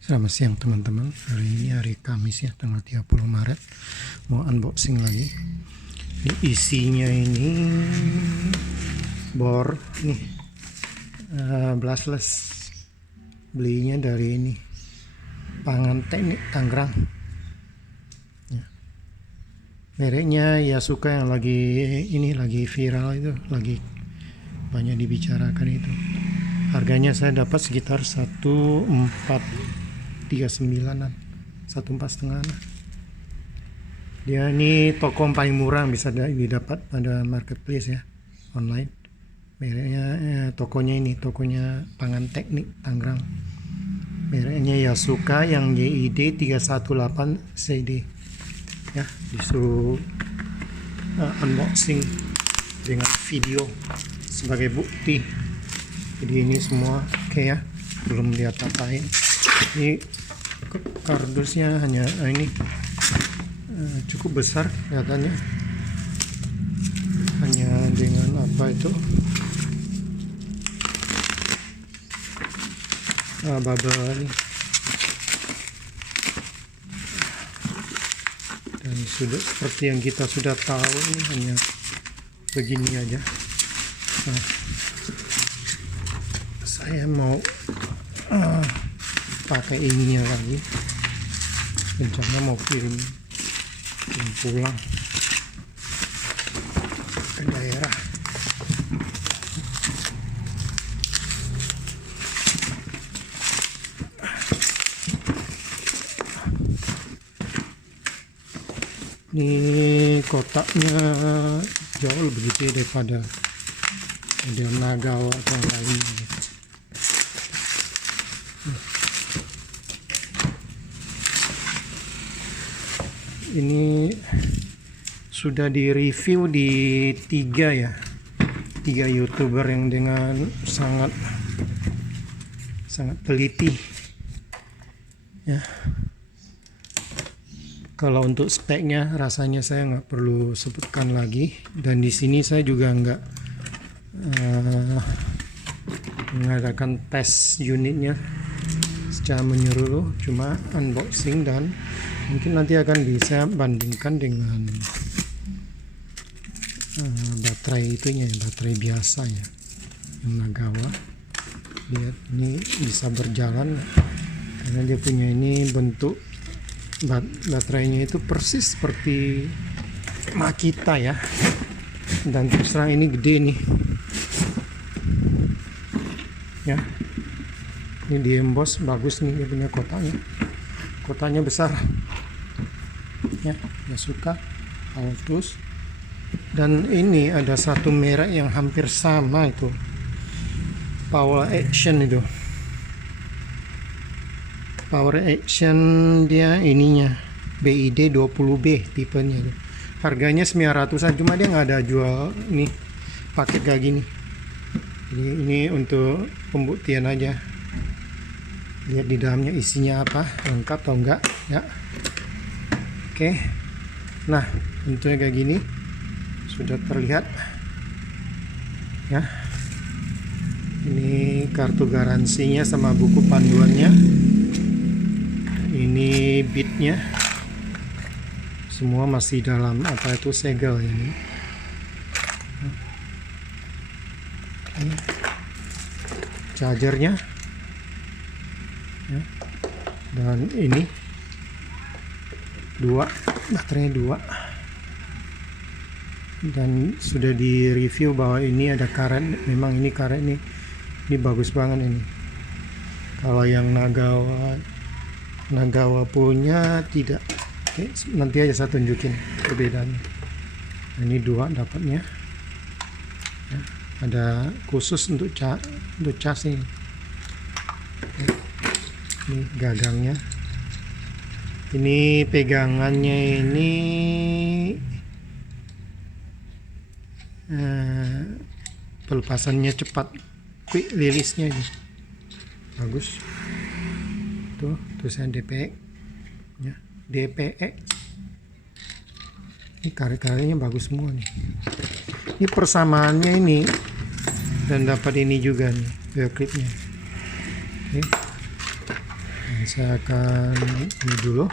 Selamat siang teman-teman. Hari ini hari Kamis ya, tanggal 30 Maret. Mau unboxing lagi. Ini isinya ini bor nih, brushless. Belinya dari ini Pangan Teknik Tangerang. Ya. Mereknya Yasuka yang lagi viral itu, lagi banyak dibicarakan itu. Harganya saya dapat sekitar 1.439-an, 1.4,5. Dia ini toko paling murah bisa didapat pada marketplace ya, online. Mereknya tokonya Pangan Teknik Tangerang. Mereknya Yasuka yang YID 318 CD. Ya, disuruh unboxing dengan video sebagai bukti. Jadi ini semua oke ya, belum lihat apain. Ini kardusnya hanya ini cukup besar kelihatannya, hanya dengan apa itu bubble ini, dan sudah seperti yang kita sudah tahu ini hanya begini aja. Nah, saya mau pakai ininya lagi, rencana mau kirim pulang ke daerah. Ini kotaknya jauh lebih gede daripada Nagawa atau yang lainnya. Ini sudah di-review di tiga YouTuber yang dengan sangat teliti ya. Kalau untuk speknya rasanya saya nggak perlu sebutkan lagi, dan di sini saya juga nggak mengadakan tes unitnya secara menyeluruh, cuma unboxing, dan mungkin nanti akan bisa bandingkan dengan baterai baterai biasa ya, yang Nagawa. Lihat ini bisa berjalan karena dia punya ini bentuk baterainya itu persis seperti Makita ya, dan terus terang ini gede nih ya. Ini di emboss bagus nih, dia punya kotanya besar ya, Yasuka Altus. Dan ini ada satu merek yang hampir sama, itu Power Action. Itu Power Action, dia ininya BID 20B tipenya itu. Harganya 900-an, cuma dia nggak ada jual ini paket kayak gini. Jadi ini untuk pembuktian aja. Lihat di dalamnya isinya apa, lengkap atau enggak ya. Oke. Nah, bentuknya kayak gini sudah terlihat ya. Ini kartu garansinya sama buku panduannya. Ini bitnya semua masih dalam apa itu segel ini. Chargernya ya. Dan ini baterainya 2, dan sudah di review bahwa ini ada karet. Memang ini karet ini bagus banget ini. Kalau yang Nagawa punya tidak. Oke, nanti aja saya tunjukin perbedaannya. Ini 2 dapatnya ya. Ada khusus untuk cas ini. Ini gagangnya. Ini pegangannya ini pelepasannya cepat, quick release-nya ini bagus. Tuh tulisan DPX ya, DPX. Ini karet-karetnya bagus semua nih. Ini persamaannya ini, dan dapat ini juga nih, clipnya. Oke. Saya akan ini dulu,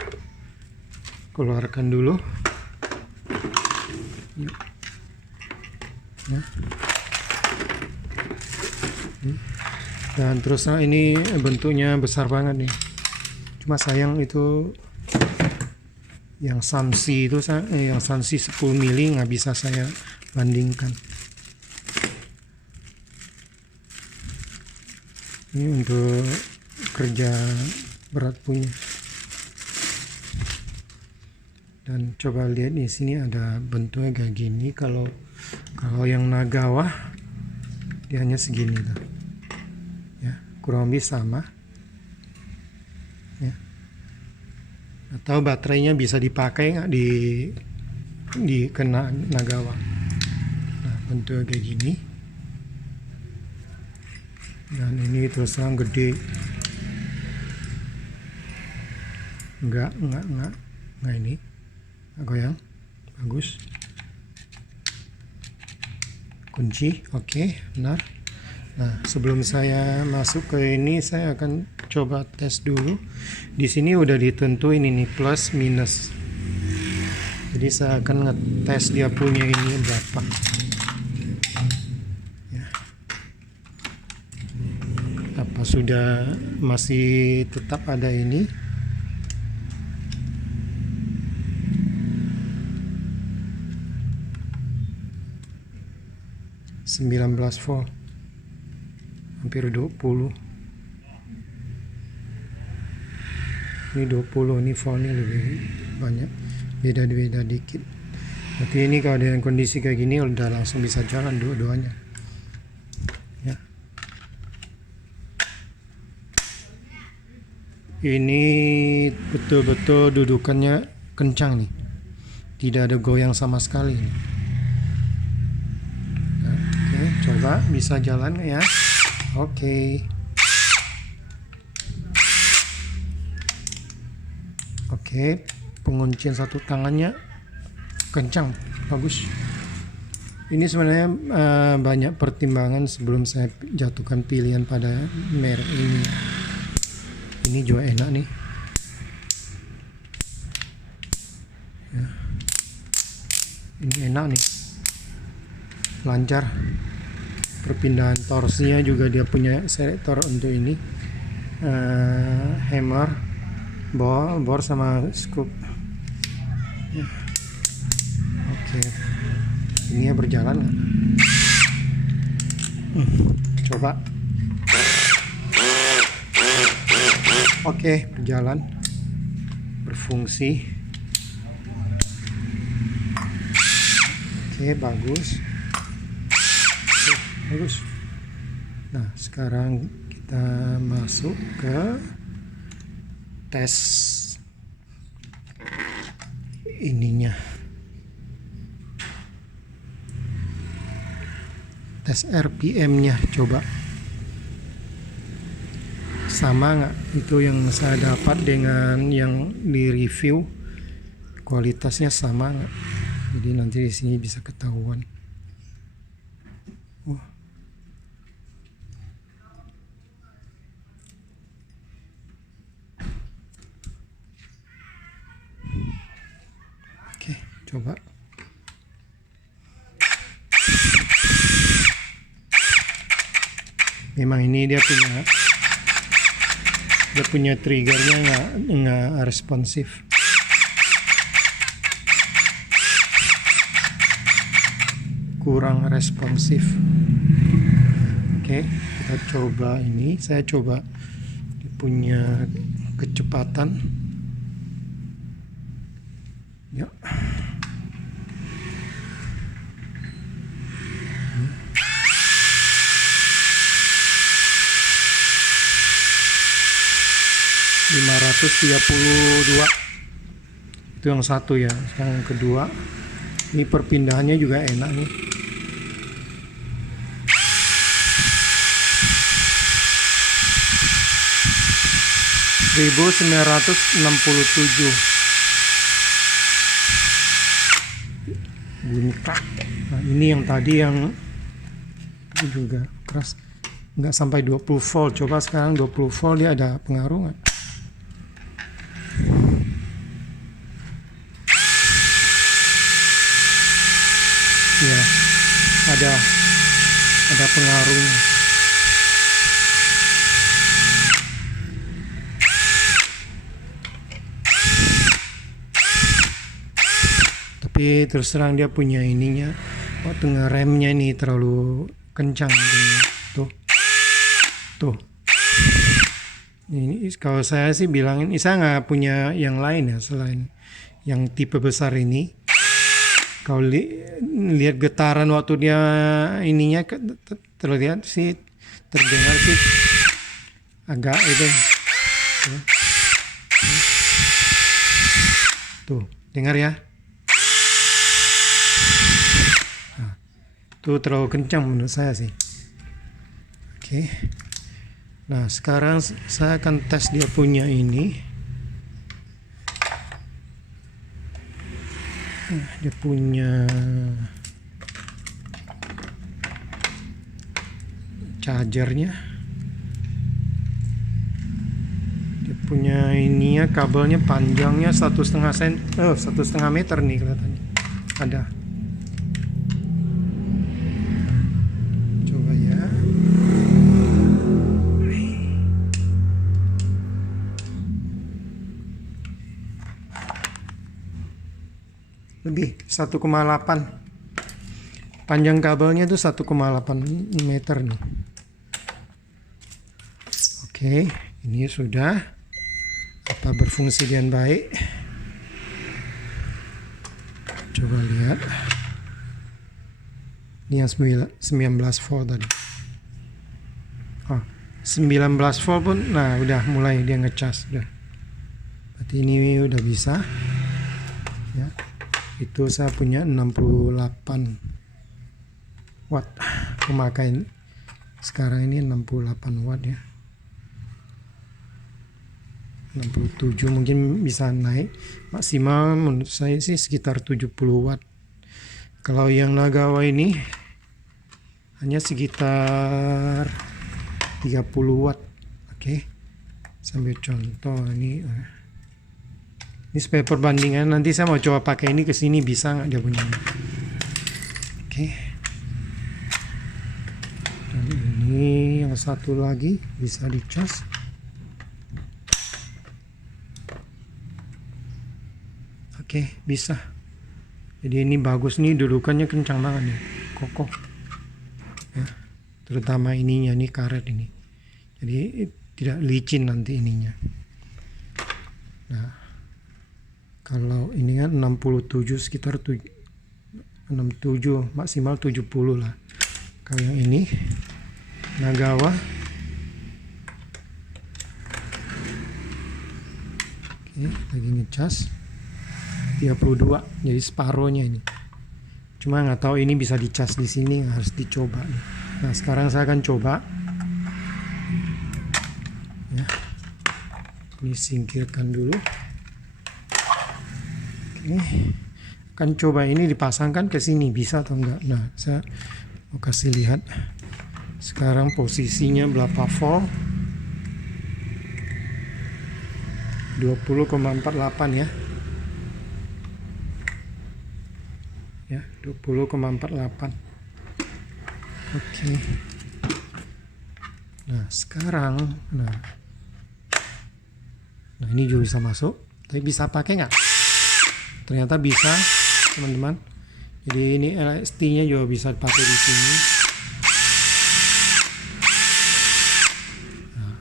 keluarkan dulu ya. Dan terus ini bentuknya besar banget nih, cuma sayang itu yang Sansi itu yang Sansi 10 mili nggak bisa saya bandingkan. Ini untuk kerja berat punya. Dan coba lihat di sini ada bentuknya kayak gini. Kalau yang Nagawa dia hanya segini lah. Ya, kurang lebih sama. Ya. Atau baterainya bisa dipakai nggak di kena Nagawa. Nah, bentuknya kayak gini. Dan ini terus terang gede. Enggak ini goyang, bagus. Kunci, oke, benar. Nah, sebelum saya masuk ke ini, saya akan coba tes dulu. Di sini udah ditentuin ini plus minus. Jadi saya akan ngetes dia punya ini berapa. Ya. Apa sudah masih tetap ada ini? 19 volt, hampir 20. Ini 20, ini voltnya lebih banyak, beda dikit. Berarti ini kalau dengan kondisi kayak gini udah langsung bisa jalan dua-duanya ya. Ini betul-betul dudukannya kencang nih, tidak ada goyang sama sekali nih. Coba bisa jalan ya. Oke. Oke, penguncian satu tangannya kencang, bagus. Ini sebenarnya banyak pertimbangan sebelum saya jatuhkan pilihan pada merek ini. Ini juga enak nih. Ya. Ini enak nih, lancar. Perpindahan torsinya juga dia punya selektor untuk ini, hammer, bor sama scoop ya. Oke, ini ya berjalan nggak? Coba. Oke, berjalan, berfungsi. Oke, bagus. Bagus. Nah, sekarang kita masuk ke tes ininya. Tes RPM-nya coba. Sama nggak itu yang saya dapat dengan yang di review? Kualitasnya sama nggak? Jadi nanti di sini bisa ketahuan. Coba. Memang ini dia punya triggernya nggak responsif. Kurang responsif. Oke, kita coba ini. Saya coba dia punya kecepatan. Ya. 532 itu yang satu ya. Yang kedua ini perpindahannya juga enak nih. Bunyi krak. Nah, ini yang tadi yang ini juga keras, nggak sampai 20 volt. Coba sekarang 20 volt dia ada pengaruh nggak? ada pengaruhnya. Tapi terus terang dia punya ininya, waktu ngeremnya ini terlalu kencang. Tuh. Ini kalau saya sih bilangin, saya nggak punya yang lain ya selain yang tipe besar ini. Kalau lihat getaran waktu dia ininya terlihat sih, terdengar sih agak itu. Ya. Tuh, dengar ya. Itu terlalu kencang menurut saya sih. Oke. Nah, sekarang saya akan tes dia punya ini. Dia punya chargernya. Dia punya ininya, kabelnya panjangnya 1,5 meter nih kelihatannya. Ada. Lebih 1,8 panjang kabelnya itu 1,8 meter nih. Oke, ini sudah berfungsi dengan baik. Coba lihat, ini yang 19 volt tadi. 19 volt pun, nah udah mulai dia ngecas udah. Berarti ini udah bisa ya. Itu saya punya 68 watt pemakaian sekarang ini, 68 watt ya, 67 mungkin bisa naik, maksimal menurut saya sih sekitar 70 watt. Kalau yang Nagawa ini hanya sekitar 30 watt. Oke, sambil contoh ini supaya perbandingan, nanti saya mau coba pakai ini ke sini bisa nggak dia punya. Oke. Dan ini yang satu lagi bisa dicas. Oke, bisa. Jadi ini bagus nih, dudukannya kencang banget nih, kokoh. Ya, terutama ininya nih, karet ini. Jadi tidak licin nanti ininya. Nah, kalau ini kan 67, sekitar 67, maksimal 70 lah. Kalau yang ini Nagawa, oke, lagi ngecas 32, jadi separohnya ini. Cuma nggak tahu ini bisa dicas di sini, harus dicoba nih. Nah, sekarang saya akan coba ya. Ini singkirkan dulu. Akan coba ini dipasangkan ke sini, bisa atau enggak. Nah, saya mau kasih lihat sekarang posisinya berapa volt. 20,48 ya. Ya, 20,48. Oke. Nah, sekarang nah ini juga bisa masuk, tapi bisa pakai nggak? Ternyata bisa, teman-teman. Jadi ini LST-nya juga bisa dipakai di sini. Nah.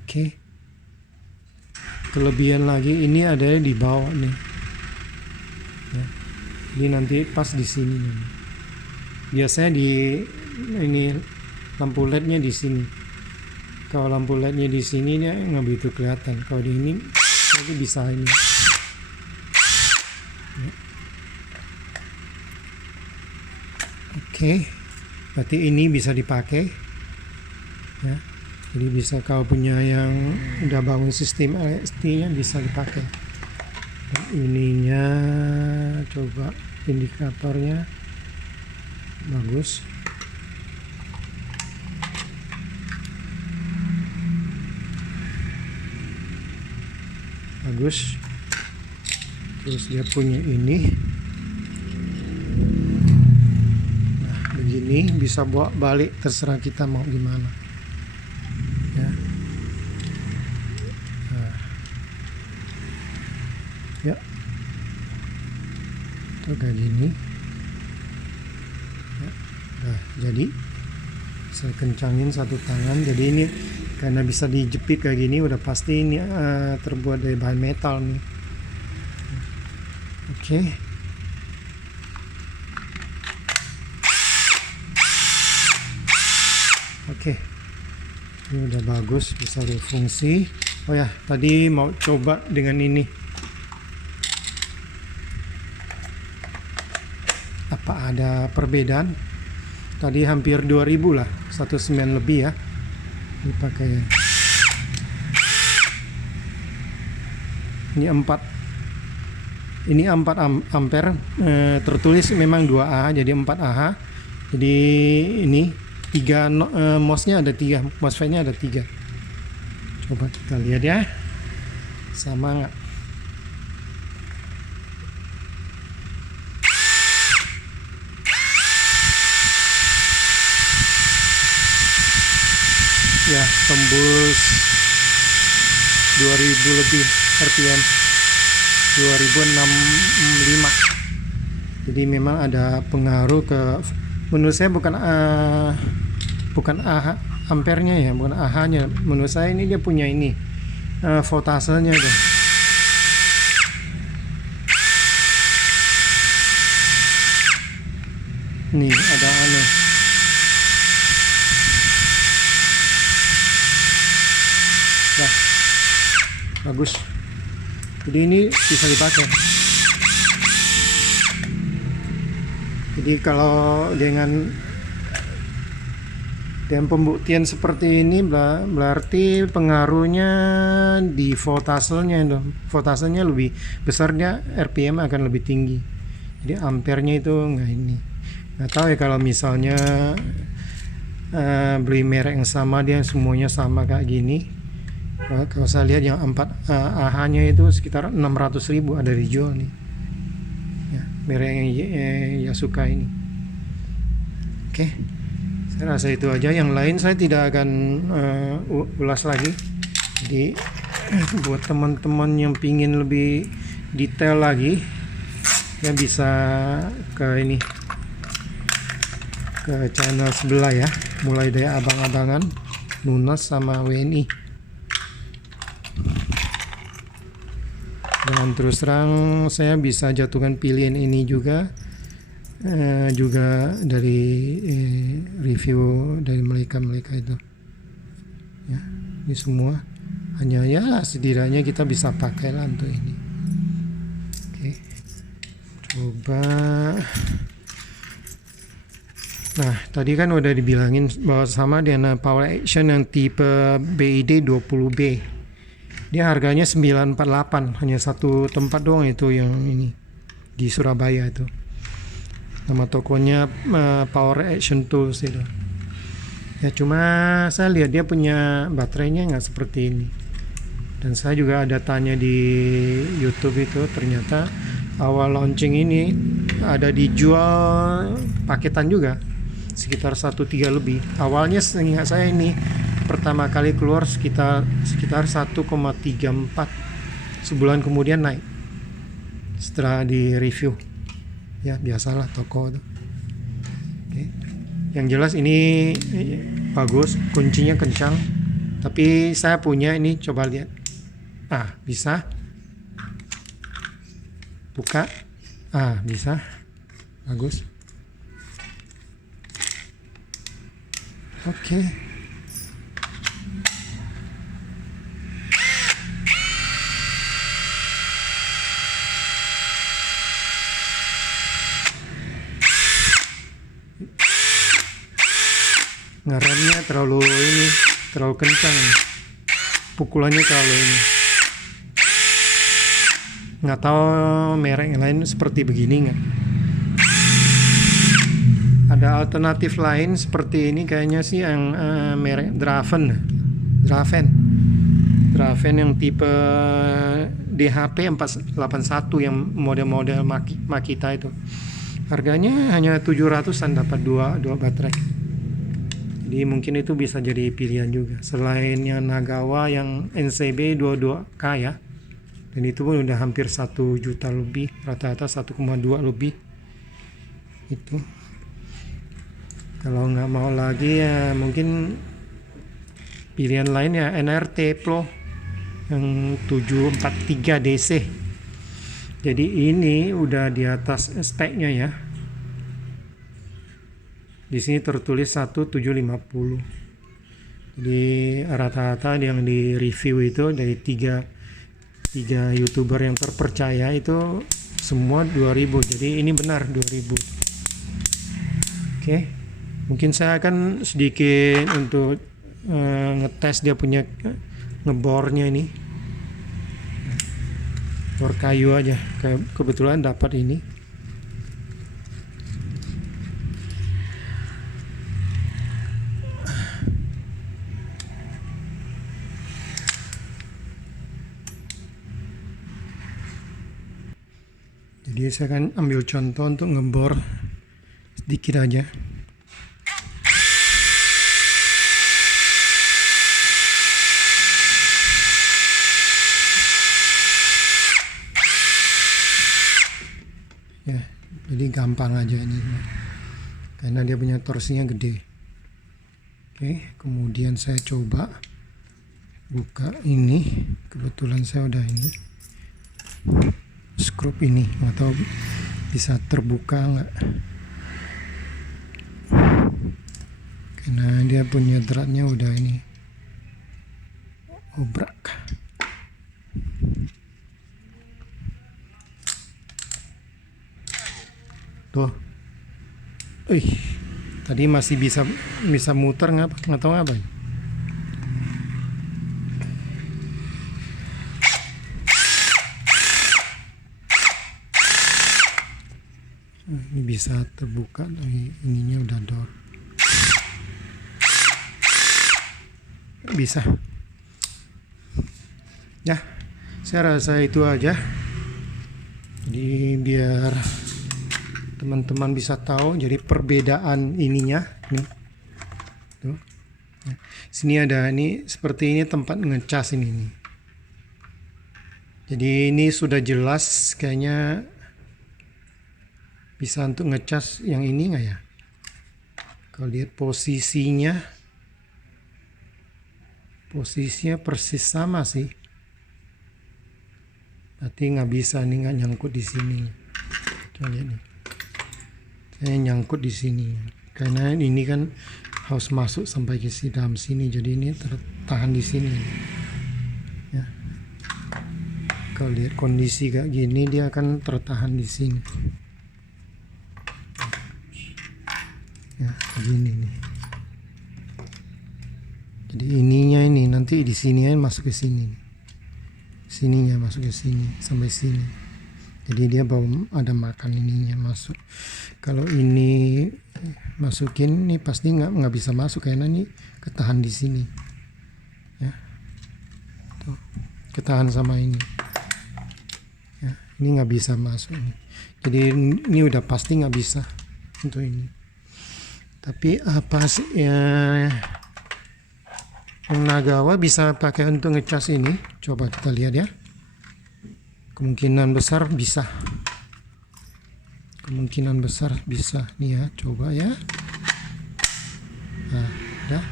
Oke. Kelebihan lagi, ini ada di bawah nih. Ya. Jadi nanti pas di sini. Biasanya di ini lampu LED-nya di sini. Kalau lampu LED-nya di sini dia nggak begitu kelihatan. Kalau di ini itu bisa ini. Ya. Oke, berarti ini bisa dipakai. Ya. Jadi bisa kalau punya yang udah bangun sistem LST-nya bisa dipakai. Dan ininya coba indikatornya bagus. bagus. Terus dia punya ini, nah begini, bisa bawa balik, terserah kita mau gimana ya. Nah, ya itu kayak gini ya. Nah, jadi saya kencangin satu tangan, jadi ini karena bisa dijepit kayak gini, udah pasti ini terbuat dari bahan metal nih. Oke. Oke. Ini udah bagus, bisa berfungsi. Oh ya, tadi mau coba dengan ini. Apa ada perbedaan? Tadi hampir 2000 lah, 19 lebih ya. Ini pakai ini 4 ampere, tertulis memang 2Ah jadi 4Ah. Jadi ini 3 MOS-nya ada 3, MOSFET-nya ada 3. Coba kita lihat ya, sama nggak? Ya, tembus 2000 lebih RPM, 2065. Jadi memang ada pengaruh ke, menurut saya bukan ampernya ya, bukan Ah-nya. Menurut saya ini dia punya ini voltasenya tuh. Nih ada aneh. Nah, bagus. Jadi ini bisa dipakai. Jadi kalau dengan pembuktian seperti ini berarti pengaruhnya di voltasenya itu. Voltasenya lebih besar, dia RPM akan lebih tinggi. Jadi ampernya itu enggak ini. Nggak tahu ya kalau misalnya beli merek yang sama, dia semuanya sama kayak gini. Kalau saya lihat yang 4 AH-nya itu sekitar 600.000 ada dijual nih. Ya, merek yang Yasuka ini. Oke. Saya rasa itu aja, yang lain saya tidak akan ulas lagi. Jadi buat teman-teman yang pingin lebih detail lagi, ya bisa ke ini, ke channel sebelah ya, mulai dari abang-abangan, Nunas sama WNI. Dan terus terang saya bisa jatuhkan pilihan ini juga dari review dari mereka itu ya. Ini semua hanya ya setidaknya kita bisa pakai lah untuk ini. Oke, coba. Nah, tadi kan udah dibilangin bahwa sama dengan Power Action yang tipe BID 20B. Dia harganya 948, hanya satu tempat doang itu yang ini di Surabaya itu. Nama tokonya Power Action Tools itu. Ya cuma saya lihat dia punya baterainya nggak seperti ini. Dan saya juga ada tanya di YouTube itu, ternyata awal launching ini ada dijual paketan juga, sekitar 1.3 lebih. Awalnya seingat saya ini pertama kali keluar sekitar 1,34, sebulan kemudian naik setelah di review ya, biasalah toko itu. Oke. Yang jelas ini bagus, kuncinya kencang, tapi saya punya ini, coba lihat, bisa buka, bisa, bagus. Oke. Ngeremnya terlalu kencang, pukulannya terlalu ini. Nggak tahu merek yang lain seperti begini nggak? Ada alternatif lain seperti ini kayaknya sih, yang merek Draven Draven yang tipe DHP 481 yang model-model Makita itu. Harganya hanya 700-an dapat dua baterai. Jadi mungkin itu bisa jadi pilihan juga. Selainnya Nagawa yang NCB 22K ya. Dan itu pun udah hampir 1 juta lebih, rata-rata 1,2 lebih. Itu. Kalau nggak mau lagi ya mungkin pilihan lain ya NRT Pro yang 743 DC. Jadi ini udah di atas speknya ya. Di sini tertulis 1750. Jadi rata-rata yang di review itu dari tiga YouTuber yang terpercaya itu semua 2000. Jadi ini benar 2000. Oke. Mungkin saya akan sedikit untuk ngetes dia punya ngebornya ini. Bor kayu aja, kebetulan dapat ini. Jadi saya akan ambil contoh untuk ngebor sedikit aja. Ya, jadi gampang aja ini karena dia punya torsinya gede. Oke, kemudian saya coba buka ini, kebetulan saya udah ini skrup ini, nggak tahu bisa terbuka nggak, karena dia punya dratnya udah ini obrak. Tuh, tadi masih bisa muter nggak tahu apa. Ini bisa terbuka, tapi ininya udah door. Bisa. Ya, saya rasa itu aja. Jadi biar teman-teman bisa tahu jadi perbedaan ininya nih. Tuh. Nah, sini ada ini seperti ini tempat ngecas ini nih. Jadi ini sudah jelas kayaknya bisa untuk ngecas yang ini nggak ya? Kalau lihat posisinya persis sama sih. Berarti nggak bisa, nih nggak nyangkut di sini. Coba lihat nih. Saya nyangkut di sini karena ini kan harus masuk sampai ke dalam sini, jadi ini tertahan di sini ya. Kalau lihat kondisi kayak gini dia akan tertahan di sini ya, begini nih. Jadi ininya ini nanti di sini masuk ke sini, sininya masuk ke sini sampai sini. Jadi dia baru ada makan ininya masuk. Kalau ini masukin nih pasti nggak bisa masuk karena ini ketahan di sini ya. Tuh, ketahan sama ini ya, ini nggak bisa masuk ini. Jadi ini udah pasti nggak bisa untuk ini. Tapi apa sih ya, Nagawa bisa pakai untuk ngecas ini. Coba kita lihat ya. Kemungkinan besar bisa. Kemungkinan besar bisa nih ya, coba ya. Nah, udah.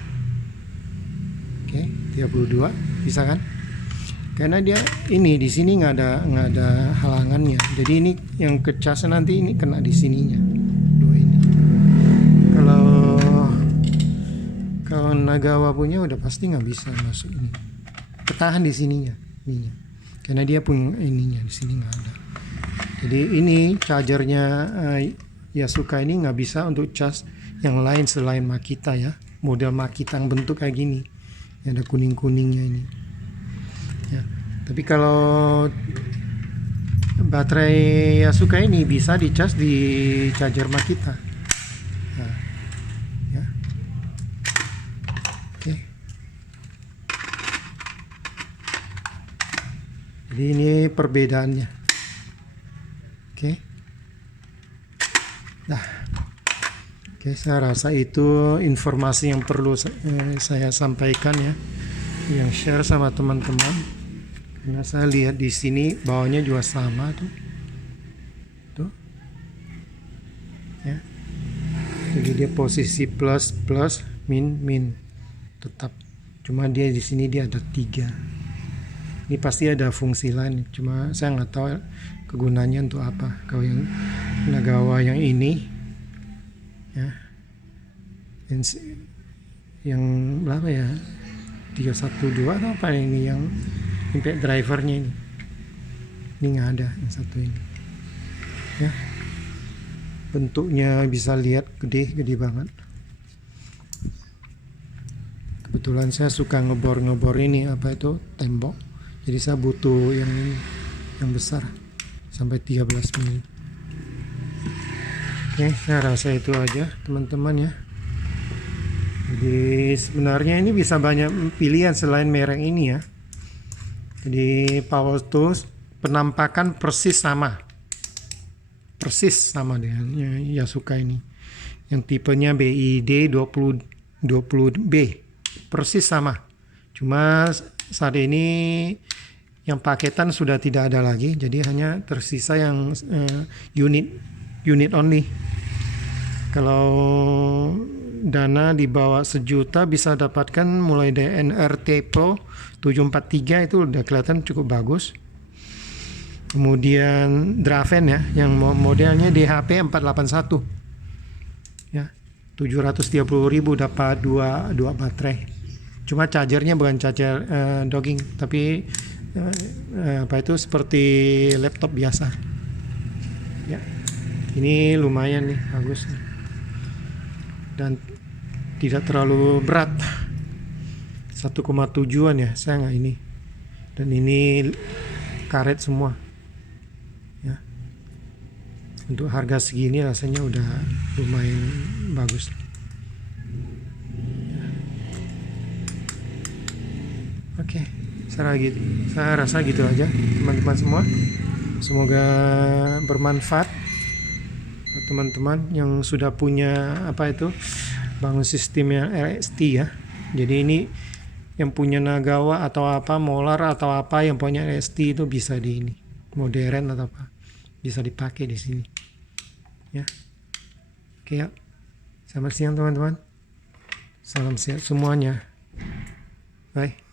Oke, 32 bisa kan? Karena dia ini di sini nggak ada halangannya. Jadi ini yang kecas nanti ini kena di sininya. Dua ini. Kalau Nagawa punya udah pasti nggak bisa masuk ini. Ketahan di sininya, ininya. Karena dia punya ininya di sini nggak ada. Jadi ini chargernya Yasuka ini nggak bisa untuk cas yang lain selain Makita ya. Model Makita yang bentuk kayak gini, yang ada kuning-kuningnya ini. Ya. Tapi kalau baterai Yasuka ini bisa dicas di charger Makita. Nah, ya. Oke. Jadi ini perbedaannya. Oke. Nah, oke, saya rasa itu informasi yang perlu saya sampaikan ya, yang share sama teman-teman. Karena saya lihat di sini bawahnya juga sama tuh, ya. Jadi dia posisi plus plus min min tetap. Cuma dia di sini dia ada 3. Ini pasti ada fungsi lain, cuma saya nggak tahu kegunaannya untuk apa. Kalau yang Nagawa yang ini, ya, yang berapa ya? 312 atau apa ini yang impact drivernya ini? Ini nggak ada yang satu ini. Ya, bentuknya bisa lihat gede banget. Kebetulan saya suka ngebor ini apa itu tembok. Jadi saya butuh yang ini, yang besar sampai 13 mili. Oke, saya rasa itu aja teman-teman ya. Jadi sebenarnya ini bisa banyak pilihan selain merek ini ya. Jadi power tools penampakan persis sama dengan Yasuka ini. Yang tipenya BID 20B persis sama. Cuma saat ini yang paketan sudah tidak ada lagi, jadi hanya tersisa yang unit only. Kalau dana di bawah 1 juta bisa dapatkan mulai dari NRT Pro 743, itu udah kelihatan cukup bagus. Kemudian Draven ya, yang modelnya DHP 481 ya, 730.000 dapat dua baterai. Cuma chargernya bukan charger docking, tapi apa itu seperti laptop biasa ya. Ini lumayan nih, bagus dan tidak terlalu berat, 1,7an ya, saya nggak ini, dan ini karet semua ya. Untuk harga segini rasanya udah lumayan bagus. Oke, saya rasa gitu aja teman-teman semua. Semoga bermanfaat buat teman-teman yang sudah punya apa itu bangun sistemnya LST ya. Jadi ini yang punya Nagawa atau apa, Molar atau apa yang punya LST itu bisa di ini, modern atau apa, bisa dipakai di sini ya. Oke ya, selamat siang teman-teman, salam sehat semuanya, bye.